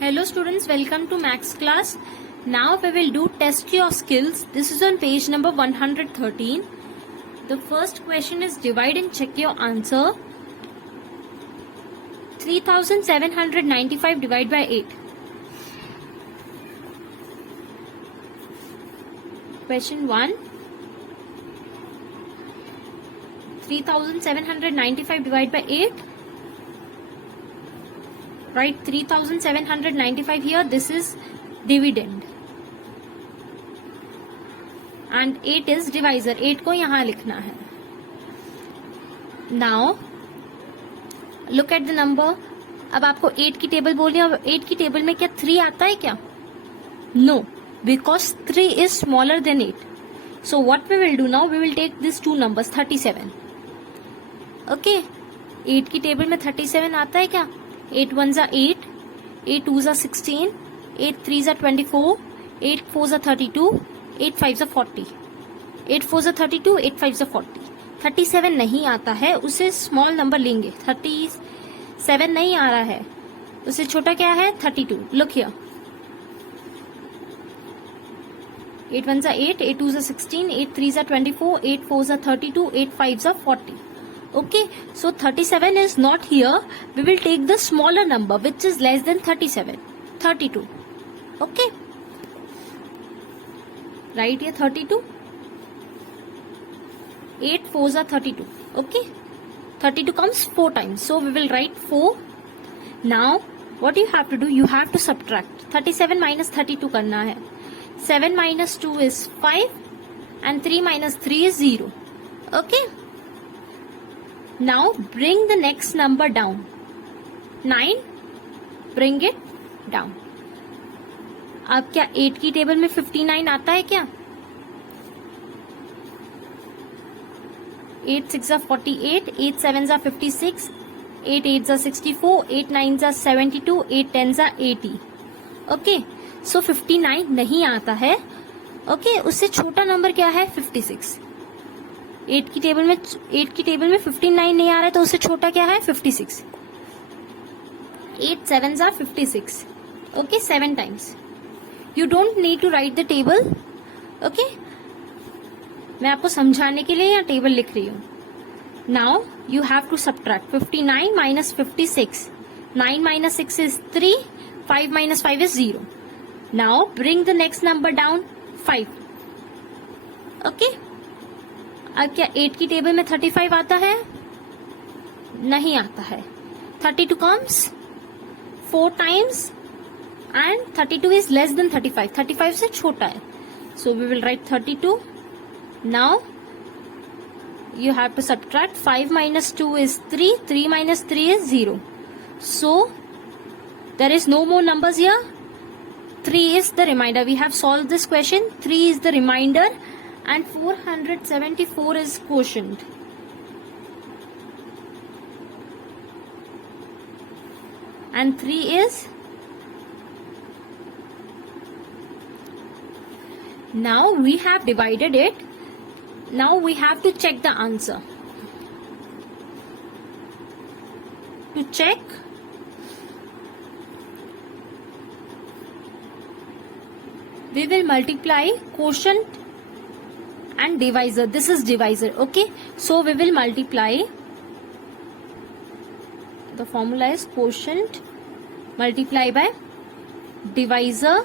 Hello students, welcome to Max class. Now we will do test your skills. This is on page number 113. The first question is divide and check your answer. 3795 divided by 8. Question 1. 3795 divided by 8. Write 3795 here. This is dividend. And 8 is divisor. 8 को यहाँ लिखना है. Now, look at the number. अब आपको 8 की table बोलनी है. 8 की टेबल में क्या 3 आता है क्या? No, because 3 is smaller than 8. So what we will do now? We will take these two numbers 37. Okay. 8 की टेबल में 37 आता है क्या? 8 ones are 8, 8 twos are 16, 8 threes are 24, 8 fours are 32, 8 fives are 40. 8 fours are 32, 8 fives are 40. 37 नहीं आता है, उसे small number लेंगे. 37 नहीं आ रहा है, उसे छोटा क्या है? 32. Look here. 8 ones are 8, 8 twos are 16, 8 threes are 24, 8 fours are 32, 8 fives are 40. Okay, so 37 is not here. We will take the smaller number which is less than 37. 32. Okay. Right here 32. 8 fours are 32. Okay. 32 comes 4 times. So we will write 4. Now what you have to do? You have to subtract. 37 minus 32 करना है. 7 minus 2 is 5 and 3 minus 3 is 0. Okay. Now bring the next number down. 9. Bring it down. अब क्या 8 की table में 59 आता है क्या? 8 6 are 48, 8 7 are 56, 8 8 are 64, 8 9 are 72, 8 10 are 80. Okay, so 59 नहीं आता है. Okay, उससे छोटा नंबर क्या है? 56. 8 की टेबल में 59 नहीं आ रहा है, तो उससे छोटा क्या है? 56. 8 sevens are 56. Okay, 7 times. You don't need to write the table. Okay, मैं आपको समझाने के लिए यहाँ टेबल लिख रही हूँ. Now you have to subtract 59 minus 56. 9 minus 6 is 3. 5 minus 5 is 0. Now bring the next number down. 5. Okay. अब क्या 8 की टेबल में 35 आता है? नहीं आता है. 32 comes 4 times and 32 is less than 35. 35 से छोटा है. So we will write 32. Now you have to subtract. 5 minus 2 is 3. 3 minus 3 is 0. So there is no more numbers here. 3 is the remainder. We have solved this question. 3 is the remainder. And 474 is quotient. And 3 is. Now we have divided it. Now we have to check the answer. To check, we will multiply quotient and divisor. This is divisor. Okay, so we will multiply. The formula is quotient multiply by divisor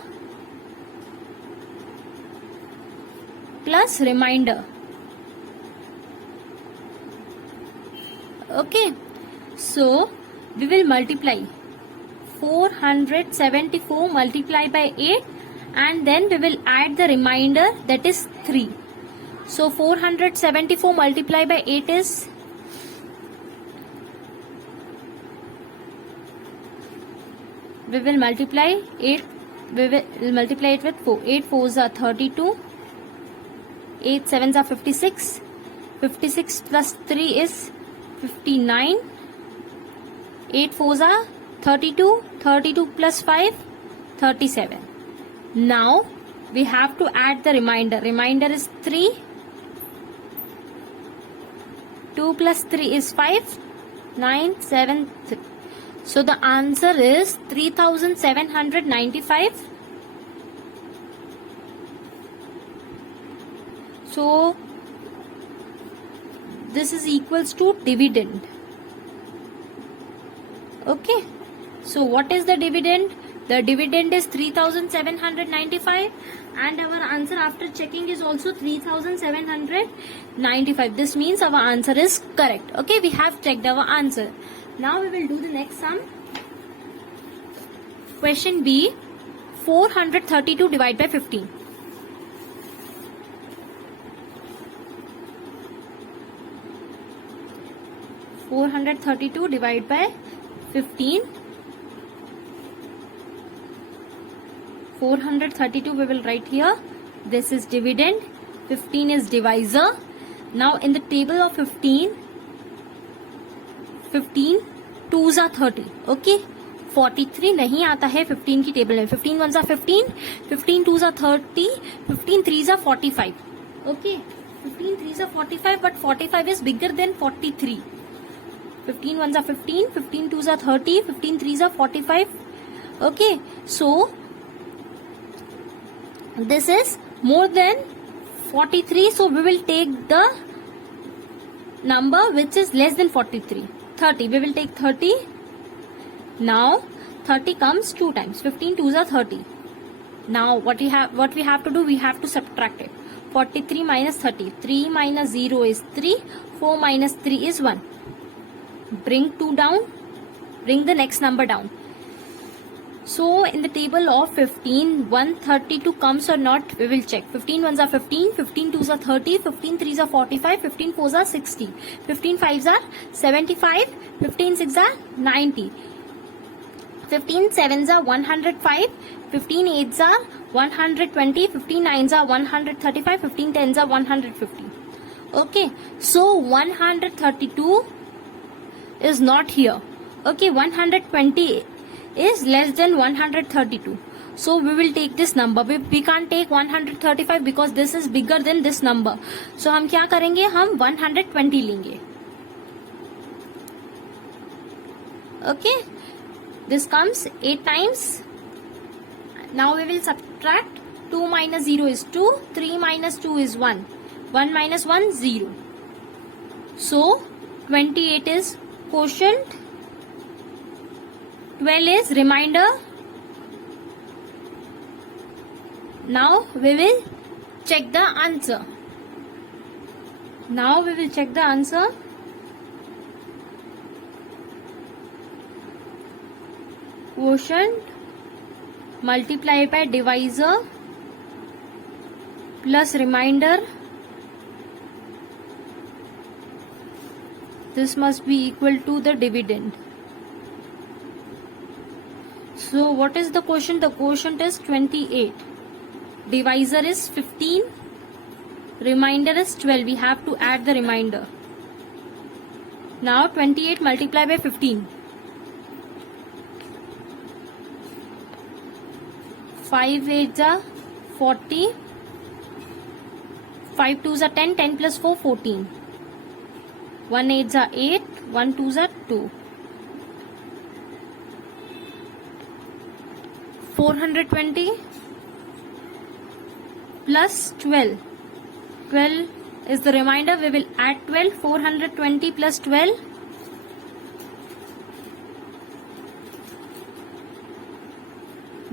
plus remainder. Okay, so we will multiply 474 multiply by 8 and then we will add the remainder, that is 3. So 474 multiplied by 8 is, we will multiply 8, we will multiply it with 4. 8 fours are 32, 8 sevens are 56, 56 plus 3 is 59, 8 fours are 32, 32 plus 5, 37. Now we have to add the remainder. Remainder is 3. 2 plus 3 is 5. 9, 7, 3. So the answer is 3795. So this is equals to dividend. Okay, so what is the dividend? The dividend is 3795 and our answer after checking is also 3795. This means our answer is correct. Okay, we have checked our answer. Now we will do the next sum. Question B, 432 divided by 15. (432) divided by 15. 432 we will write here. This is dividend. 15 is divisor. Now in the table of 15 2s are 30. Okay, 43 नहीं आता है 15 की table में. 15 1s are 15, 15 2s are 30, 15 3s are 45. Okay, 15 3s are 45, but 45 is bigger than 43. 15 1s are 15, 15 2s are 30, 15 3s are 45. Okay, so this is more than 43, so we will take the number which is less than 43. 30, we will take 30. Now 30 comes 2 times. 15 2s are 30. Now what we have to do, we have to subtract it. 43 minus 30. 3 minus 0 is 3. 4 minus 3 is 1. Bring 2 down. Bring the next number down. So in the table of 15, 132 comes or not, we will check. 15 1s are 15, 15 2s are 30, 15 3s are 45, 15 4s are 60, 15 5s are 75, 15 6s are 90, 15 7s are 105, 15 8s are 120, 15 9s are 135, 15 10s are 150. Okay, so 132 is not here. Okay, 120 is less than 132. So we will take this number. We can't take 135 because this is bigger than this number. So हम क्या करेंगे, हम 120 लेंगे. Okay, this comes 8 times. Now we will subtract. 2 minus 0 is 2, 3 minus 2 is 1, 1 minus 1 0. So 28 is quotient, 12 is remainder. Now we will check the answer. Quotient multiplied by divisor plus remainder. This must be equal to the dividend. So what is the quotient? The quotient is 28. Divisor is 15. Remainder is 12. We have to add the remainder. Now 28 multiplied by 15. 5 8s are 40. 5 2s are 10. 10 plus 4 14. 1 8s are 8. 1 2s are 2. 420 plus 12. 12 is the remainder. We will add 12. 420 plus 12.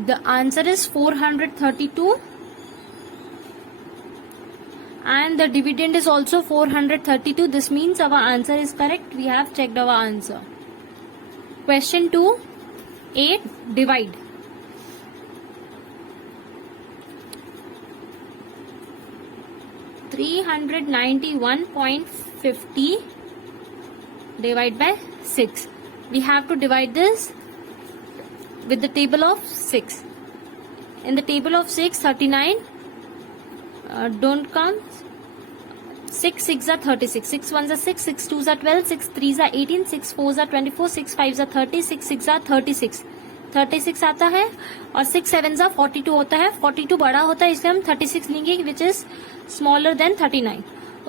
The answer is 432. And the dividend is also 432. This means our answer is correct. We have checked our answer. Question 2. 8 divide. (391.50) divided by 6. We have to divide this with the table of 6. In the table of 6, 39 don't come. 6 6s are 36. 6 1s are 6. 6 2s are 12. 6 3s are 18. 6 4s are 24. 6 5s are 30. 6 6 are 36. 36 आता है और 6 7s are 42 होता है. 42 बड़ा होता है इसलिए हम 36 लेंगे, which is smaller than 39.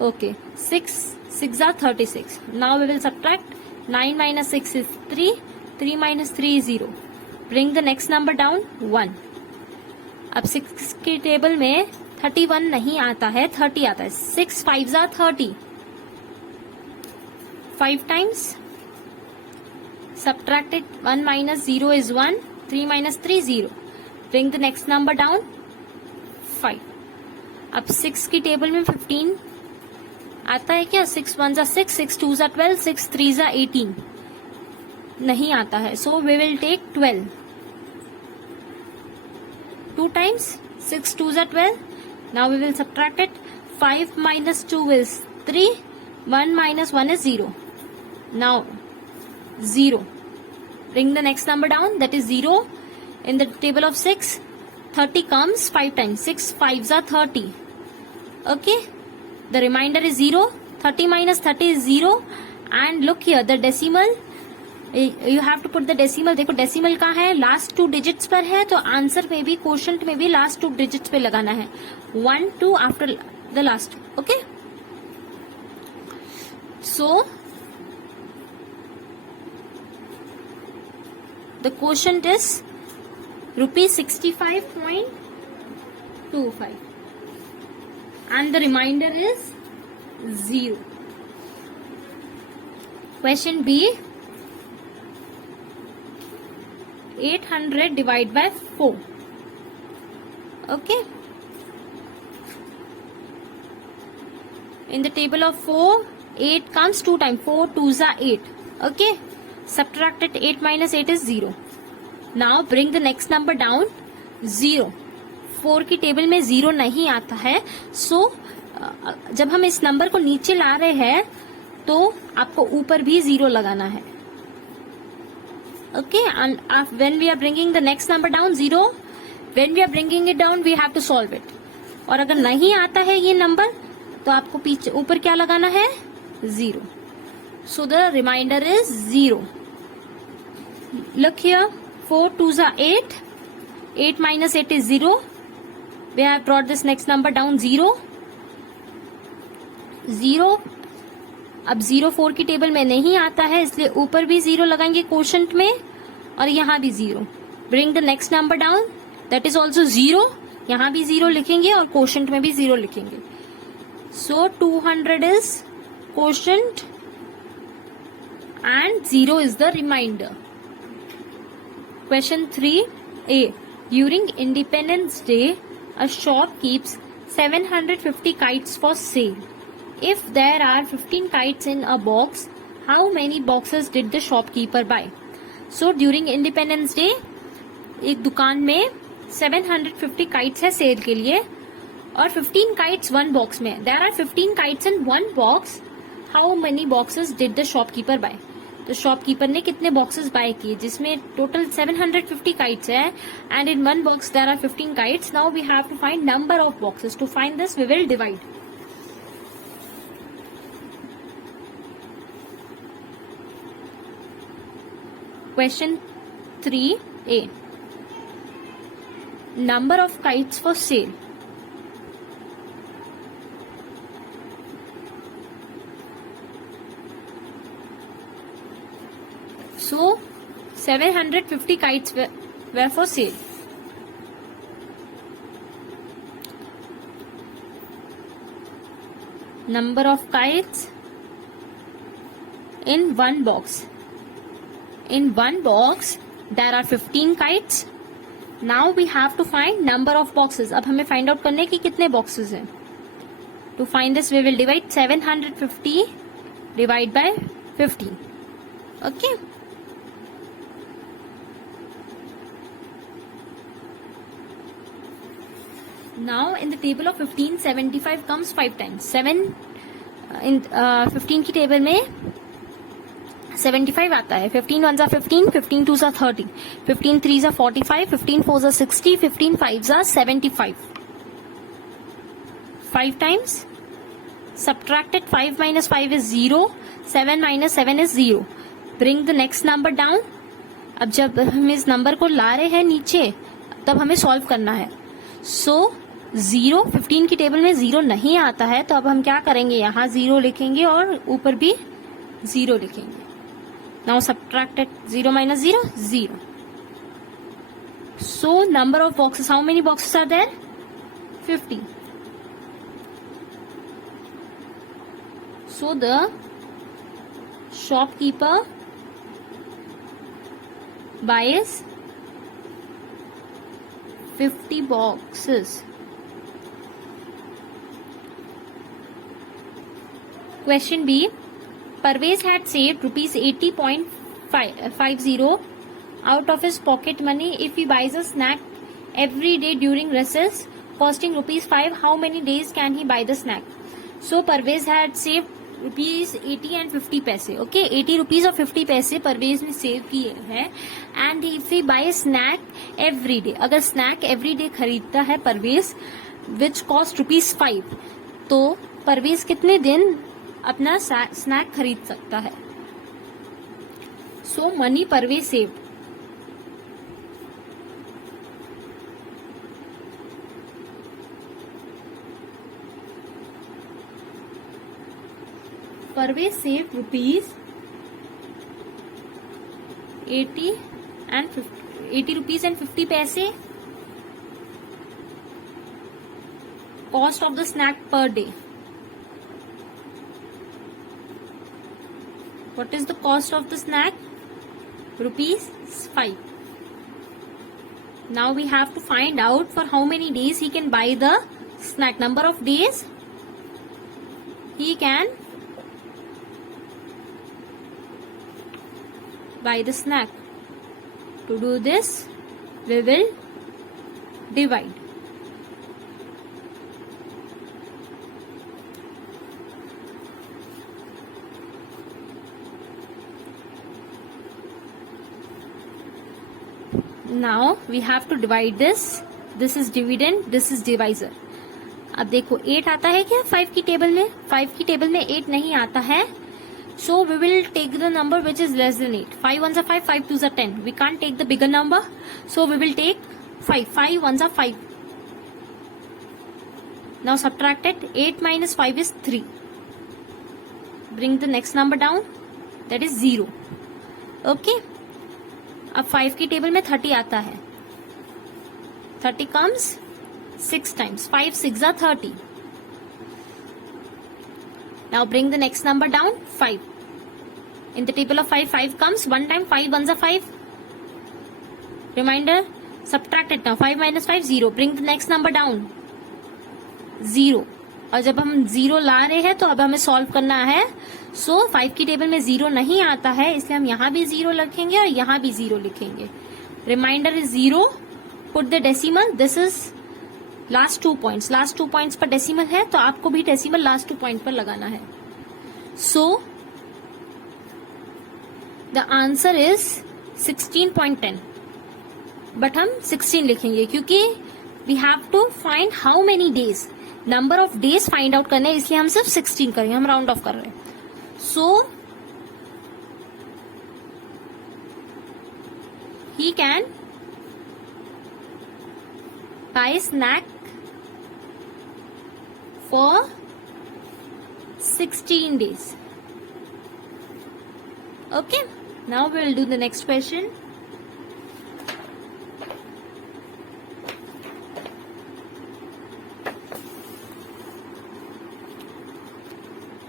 Okay, 6 6 are 36. Now we will subtract. 9 minus 6 is 3. 3 minus 3 is 0. Bring the next number down 1. अब 6 के टेबल में 31 नहीं आता है, 30 आता है. 6 5s are 30. 5 times. Subtract it. 1 minus 0 is 1. 3 minus 3 0. Bring the next number down 5. अब 6 की टेबल में 15 आता है क्या? 6 1s are 6, 6 2s are 12, 6 3s are 18. नहीं आता है, so we will take 12. 2 times 6 2s are 12. Now we will subtract it. 5 minus 2 is 3. 1 minus 1 is 0. Now 0. Bring the next number down, that is 0. In the table of 6, 30 comes 5 times. 6 5s are 30. Okay. The remainder is 0. 30 minus 30 is 0. And look here, the decimal, you have to put the decimal. देखो decimal कहाँ है? Last 2 digits पर है, तो answer में भी, quotient में भी last 2 digits पे लगाना है. 1 2 after the last. Okay. So the quotient is rupees 65.25 and the remainder is 0. Question B. 800 divided by 4. Okay. In the table of 4, 8 comes 2 times. 4 2s are 8. Okay. Subtract it. 8 minus 8 is 0. Now bring the next number down 0. 4 की table में 0 नहीं आता है, so जब हम इस number को नीचे ला रहे हैं तो आपको ऊपर भी 0 लगाना है. Okay, and when we are bringing the next number down 0, when we are bringing it down we have to solve it. और अगर नहीं आता है ये नंबर तो आपको पीछे ऊपर क्या लगाना है? 0. So the remainder is 0. Look here, 4 2s are 8. 8 minus 8 is 0. We have brought this next number down 0. 0. अब 0 4 की टेबल में नहीं आता है, इसलिए ऊपर भी 0 लगाएंगे क्वोशंट में और यहाँ भी 0. Bring the next number down, that is also 0. यहाँ भी 0 लिखेंगे और क्वोशंट में भी 0 लिखेंगे. So 200 is quotient and 0 is the remainder. Question 3A. During Independence Day, a shop keeps 750 kites for sale. If there are 15 kites in a box, how many boxes did the shopkeeper buy? So during Independence Day, एक दुकान में 750 kites है cell के लिए और 15 kites one box में. There are 15 kites in one box. How many boxes did the shopkeeper buy? तो shopkeeper ने कितने बॉक्सेस बाय किए, जिसमें टोटल 750 kites है and in one box there are 15 kites. Now we have to find number of boxes. To find this we will divide. Question 3A. Number of kites for sale. So 750 kites were for sale. Number of kites in one box. In one box there are 15 kites. Now we have to find number of boxes. अब हमें find out करने की कितने boxes हैं. To find this we will divide 750 divide by 15. Okay. Now in the table of 15, 75 comes 5 times. 15 की table में 75 आता है. 15 1s are 15, 15 2s are 30, 15 3s are 45, 15 4s are 60, 15 5s are 75. 5 times. Subtract it. 5 minus 5 is 0. 7 minus 7 is 0. Bring the next number down. अब जब हम इस number को ला रहे हैं नीचे तब हमें सॉल्व करना है. So 0, 15 की टेबल में 0 नहीं आता है, तो अब हम क्या करेंगे, यहाँ 0 लिखेंगे और ऊपर भी 0 लिखेंगे. Now subtract it. 0 minus 0, 0. So number of boxes, how many boxes are there? 50. So the shopkeeper buys 50 boxes. Question B. Parvez had saved rupees 80.50 out of his pocket money if he buys a snack every day during recess costing rupees 5. How many days can he buy the snack? So Parvez had saved rupees 80 and 50 पैसे. Okay, 80 rupees और 50 पैसे परवेज ने save किए हैं. And if he buy snack every day, अगर snack every day खरीदता है Parvez which cost rupees 5, तो परवेज कितने दिन अपना स्नैक खरीद सकता है? So money Parvez saved. Parvez saved rupees 80 rupees and 50 paise cost of the snack per day. What is the cost of the snack? Rupees 5. Now we have to find out for how many days he can buy the snack. Number of days he can buy the snack. To do this, we will divide. Now we have to divide this. This is dividend, this is divisor. अब देखो 8 आता है क्या 5 की table में? 5 की table में 8 नहीं आता है. So we will take the number which is less than 8. 5 ones are 5, 5 twos are 10. We can't take the bigger number. So we will take 5. 5 ones are 5. Now subtract it. 8 minus 5 is 3. Bring the next number down. That is 0. Okay. अब 5 की table में 30 आता है. 30 comes 6 times. 5 6 are 30. Now bring the next number down. 5. In the table of 5, 5 comes 1 time. 5 ones are 5. Reminder, subtract it now. 5 minus 5, 0. Bring the next number down. 0. और जब हम 0 ला रहे हैं तो अब हमें सॉल्व करना है. सो 5 की टेबल में 0 नहीं आता है, इसलिए हम यहाँ भी 0 लिखेंगे और यहाँ भी 0 लिखेंगे. Remainder is 0. Put the decimal. This is last 2 points. Last 2 points पर डेसिमल है, तो आपको भी डेसिमल लास्ट 2 पॉइंट पर लगाना है. So the answer is 16.10. But हम 16 लिखेंगे क्योंकि we have to find how many days. Number of days find out करने, इसलिए हम सिर्फ 16 करेंगे. हम राउंड ऑफ कर रहे हैं. So he can buy snack for 16 days. Okay, now we will do the next question.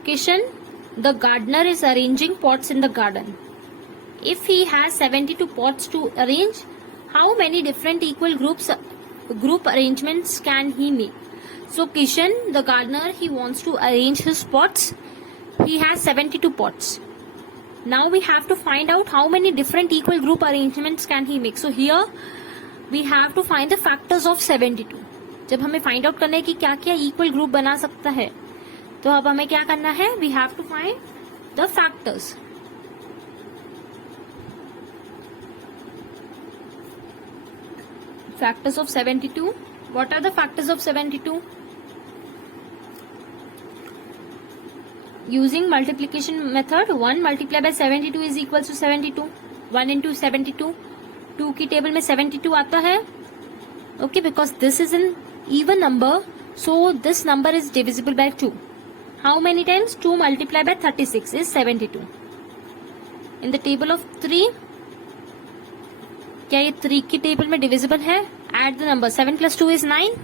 Kishan, the gardener is arranging pots in the garden. If he has 72 pots to arrange, how many different equal group arrangements can he make? So Kishan, the gardener, he wants to arrange his pots. He has 72 pots. Now we have to find out how many different equal group arrangements can he make. So here we have to find the factors of 72. जब हमें find out करना है कि क्या क्या equal group बना सकता है, तो अब हमें क्या करना है? We have to find the factors. Factors of 72. What are the factors of 72? Using multiplication method, 1 multiplied by 72 is equal to 72. 1 into 72. 2 की टेबल में 72 आता है. Okay, because this is an even number, so this number is divisible by 2. How many times? 2 multiplied by 36 is 72. In the table of 3, क्या ये 3 की table में divisible है? Add the number, 7 + 2 is 9.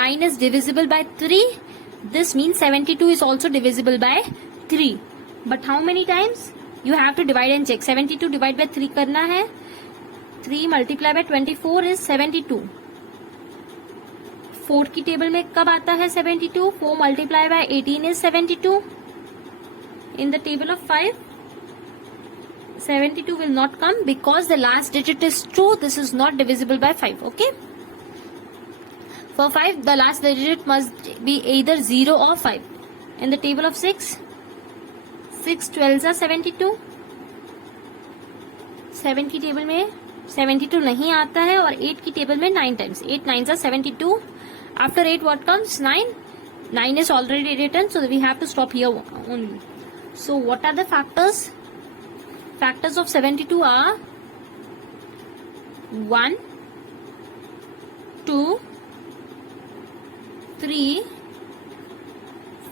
9 is divisible by 3. This means 72 is also divisible by 3. But how many times? You have to divide and check. 72 divide by 3 करना है. 3 multiply by 24 is 72. 4 की table में कब आता है 72? 4 multiply by 18 is 72. In the table of 5, 72 will not come because the last digit is 2. This is not divisible by 5. Okay. For 5, the last digit must be either 0 or 5. In the table of 6, 6 12s are 72. 7 की table में 72 नहीं आता है और 8 की table में 9 times. 8 9s are 72. After 8 what comes? 9. 9 is already written, so we have to stop here only. So what are the factors? Factors of 72 are 1, 2, 3,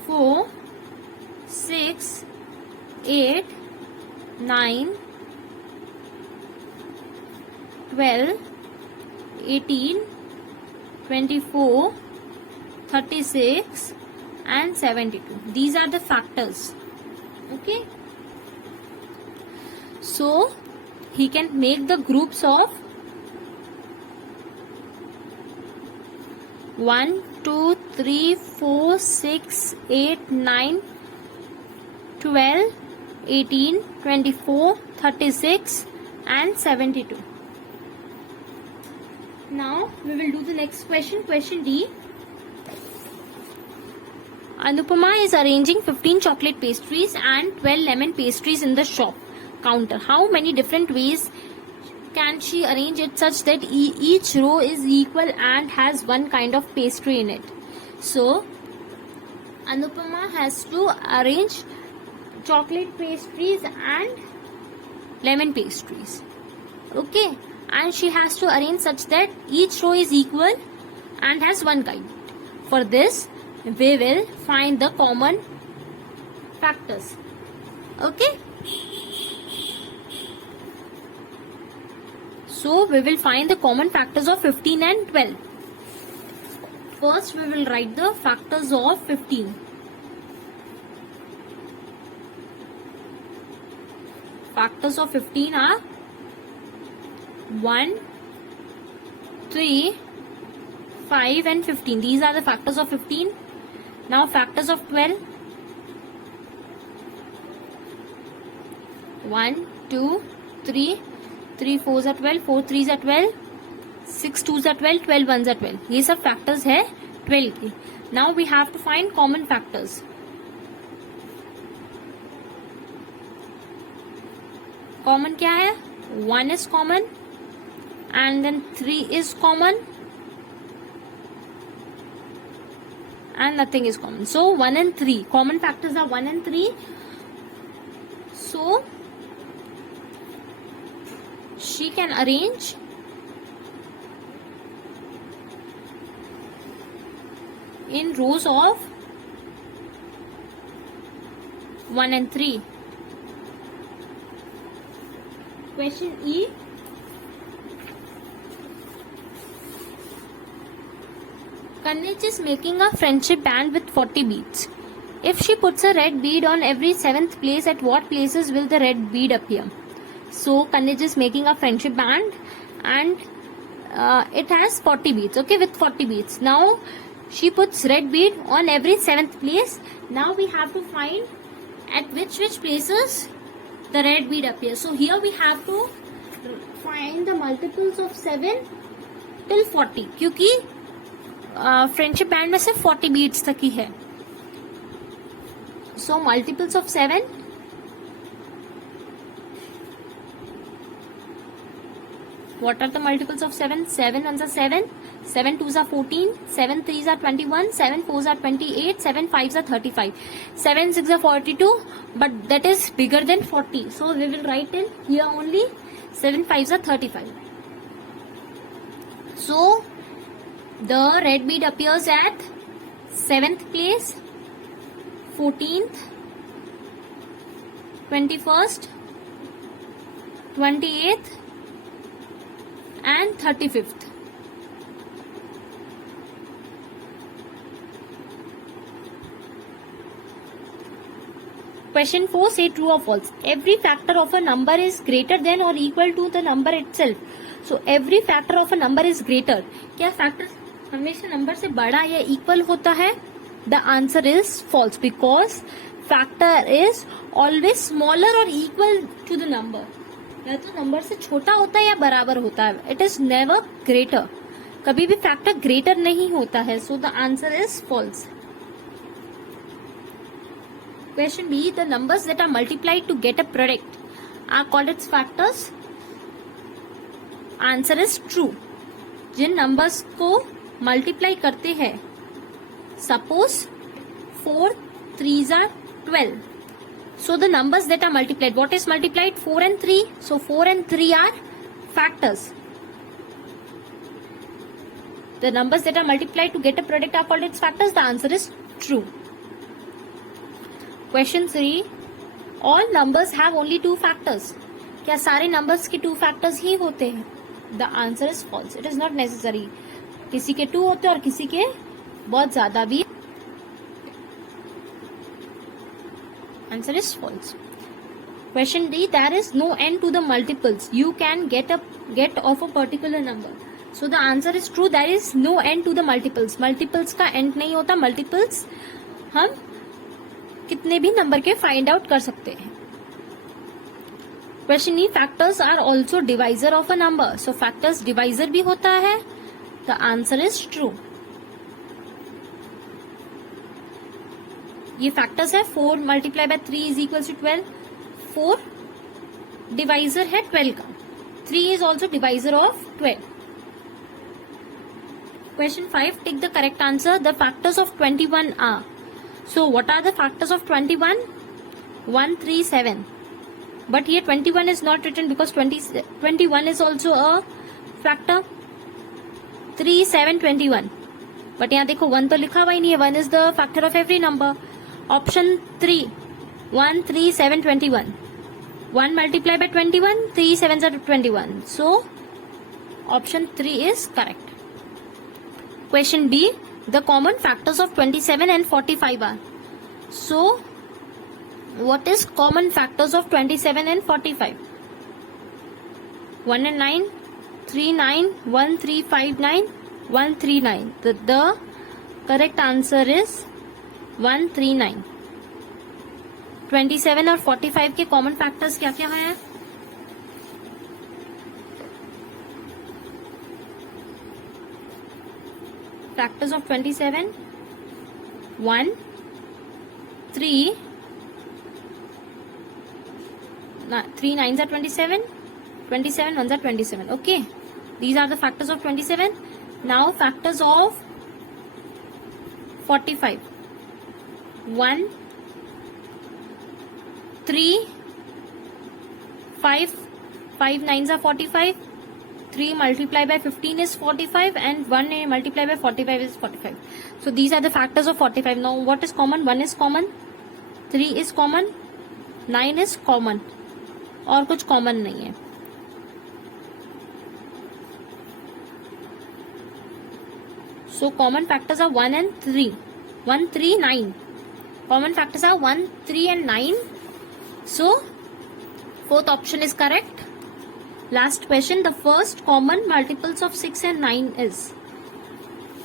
4, 6, 8, 9, 12, 18, 24, 36 and 72. These are the factors. Okay. So he can make the groups of 1, 2, 3, 4, 6, 8, 9, 12, 18, 24, 36 and 72. Now we will do the next question. Question D. Anupama is arranging 15 chocolate pastries and 12 lemon pastries in the shop counter. How many different ways can she arrange it such that each row is equal and has one kind of pastry in it? So Anupama has to arrange chocolate pastries and lemon pastries. Okay. And she has to arrange such that each row is equal and has one kind. For this, we will find the common factors. Okay. So we will find the common factors of 15 and 12. First, we will write the factors of 15. Factors of 15 are 1, 3, 5 and 15. These are the factors of 15. Now factors of 12. 1, 2, 3. 3 4s are 12. 4 3s are 12. 6 2s are 12. 12 1s are 12. ये सब factors है 12 के. Now we have to find common factors. Common क्या है? 1 is common. And then 3 is common and nothing is common. So 1 and 3. Common factors are 1 and 3. So she can arrange in rows of 1 and 3. Question E. Kannaj is making a friendship band with 40 beads. If she puts a red bead on every 7th place, at what places will the red bead appear? So Kannaj is making a friendship band and it has 40 beads. Okay, with 40 beads. Now she puts red bead on every 7th place. Now we have to find at which places the red bead appears. So here we have to find the multiples of 7 till 40 क्योंकि friendship band में सिर्फ 40 beats तक ही है. सो multiples of 7. What are the multiples of 7? 7 ones are 7. 7 twos are 14. 7 threes are 21. 7 fours are 28. 7 fives are 35. 7 six are 42. But that is bigger than 40. So we will write in here only 7 fives are 35. So the red bead appears at 7th place, 14th, 21st, 28th and 35th. Question 4, say true or false. Every factor of a number is greater than or equal to the number itself. So every factor of a number is greater. क्या factor हमेशा number से बड़ा या equal होता है? The answer is false because factor is always smaller or equal to the number. या तो number से छोटा होता है या बराबर होता है. It is never greater. कभी भी factor greater नहीं होता है. So the answer is false. Question B, the numbers that are multiplied to get a product are called its factors. Answer is true. Jin numbers को multiply करते हैं, suppose 4 3s are 12. So the numbers that are multiplied, what is multiplied? 4 and 3. So 4 and 3 are factors. The numbers that are multiplied to get a product are called its factors. The answer is true. Question 3, all numbers have only two factors. क्या सारे numbers के two factors ही होते हैं? The answer is false. It is not necessary. किसी के 2 होते हैं और किसी के बहुत ज्यादा भी. Answer is false. Question D, there is no end to the multiples you can get of a particular number. So the answer is true. There is no end to the multiples. Multiples का end नहीं होता. Multiples हम कितने भी number के find out कर सकते हैं. Question E, factors are also divisor of a number. So factors divisor भी होता है. The answer is true. ये फैक्टर्स है. 4 multiply by 3 is equal to 12. 4 divisor है 12 का. 3 is also divisor of 12. Question 5, tick the correct answer. The factors of 21 are. So what are the factors of 21? 1, 3, 7. But here 21 is not written because 21 is also a factor. 3, 7, 21. But यहाँ देखो 1 तो लिखा हुआ ही नहीं है. 1 is the factor of every number. Option 3. 1, 3, 7, 21. 1 multiplied by 21. 3 7s are 21. So option 3 is correct. Question B. The common factors of 27 and 45 are. So, what is common factors of 27 and 45? 1 and 9, 3, 9, 1, 3, 5, 9, 1, 3, 9. The correct answer is 1, 3, 9. 27 और 45 के common factors क्या क्या हैं? Factors of 27, 1, 3, 3 9s are 27, 27 1s are 27. Okay, these are the factors of 27. Now factors of 45. 1, 3, 5, 5 9s are 45. 3 multiplied by 15 is 45 and 1 multiplied by 45 is 45. So these are the factors of 45. Now what is common? 1 is common, 3 is common, 9 is common. और कुछ common नहीं है. So common factors are 1 and 3. 1, 3, 9. Common factors are 1, 3 and 9. So fourth option is correct. Last question, the first common multiples of 6 and 9 is.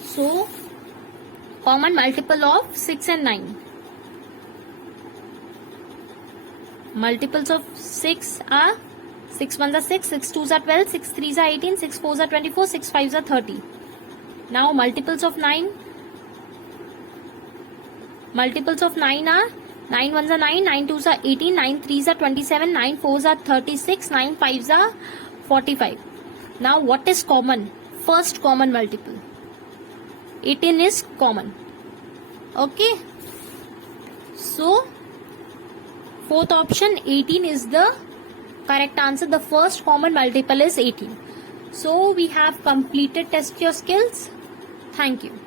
So, common multiple of 6 and 9. Multiples of 6 are 6 1s are 6, 6 2s are 12, 6 3s are 18, 6 4s are 24, 6 5s are 30. Now multiples of 9. Multiples of 9 are 9 1s are 9, 9 2s are 18, 9 3s are 27, 9 4s are 36, 9 5s are 45. Now what is common? First common multiple. 18 is common. Okay. So fourth option 18 is the correct answer. The first common multiple is 18. So we have completed test your skills. Thank you.